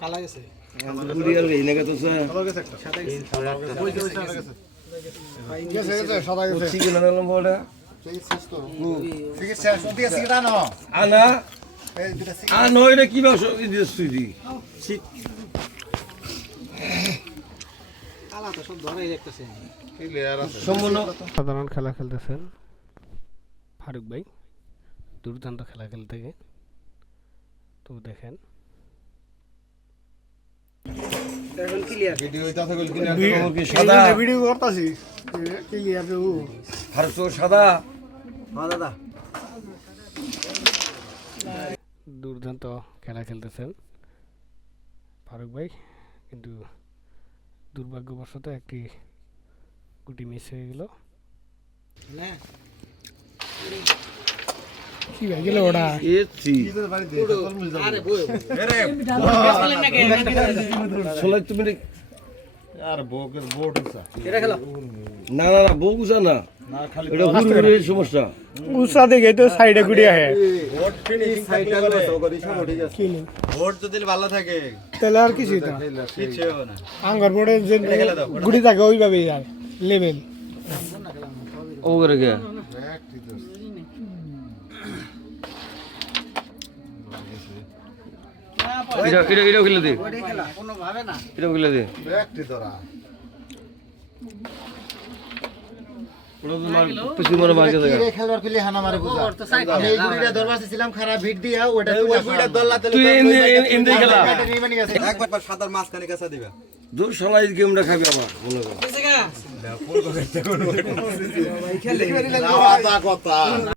কালা গেছে পুরি আর এই নাকি তো স্যার কালা গেছে একটা সাদা গেছে ওই যে সাদা গেছে গেছে সাদা গেছে ঠিক না নাম বড়া ঠিক আছে সত্যি সিগদা না আনা নইরে কি বাস দিস তুই কালা তো সব ধরাই রাখতেছে এই লেয়ার আছে সম্পূর্ণ সাধারণ খেলা খেলতেছেন ফারুক ভাই দুর্দান্ত খেলা খেলতে গিয়ে তো দেখেন এখন ক্লিয়ার ভিডিও হইতাছে বল কিনা কি সাদা ভিডিও করতাছি ক্লিয়ার ও আর তো সাদা হ্যাঁ দাদা দুর্দান্ত খেলা খেলতেছেন ফারুক ভাই কিন্তু দুর্ভাগ্যবশত একটি গুটি মিস হয়ে গেল না কি হয়ে গেল ওটা এছি আরে বই চলে তুমি আর বোকের বোর্ড আছে এটা খেলা না না না বগুজা না না খালি এটা হুড়ুর সমস্যা উসা দেখে তো সাইডে গুড়ি আহে ভোট ফিনিশিং সাইডটা লসো করি সব ঠিক আছে কি নি ভোট যদি ভালো থাকে তাহলে আর কিছু না কিছু হবে না আঙ্গার বোর্ডে যে গুড়ি থাকে ওইভাবেই আর লেভেল ও করে গে এটা খেলে দে ওইটাই খেলা কোনো ভাবে না এটা খেলে দে ব্যাকটি ধরা ওটা তো মার পিছু মারা মার গেছে খেলবার খেলি হানা মারে বুঝা ওর তো সাইড আমি এই গুড়িটা দরবার ছিলাম খারাপ ভিট দিয়া ওটা তুই গুড়িটা দল্লাতে তুই এমনি খেলা একবার সাদার মাঝখানে কাছে দিবা দূর শালাই গেমটা খাবি আবার মনে কর জায়গা কথা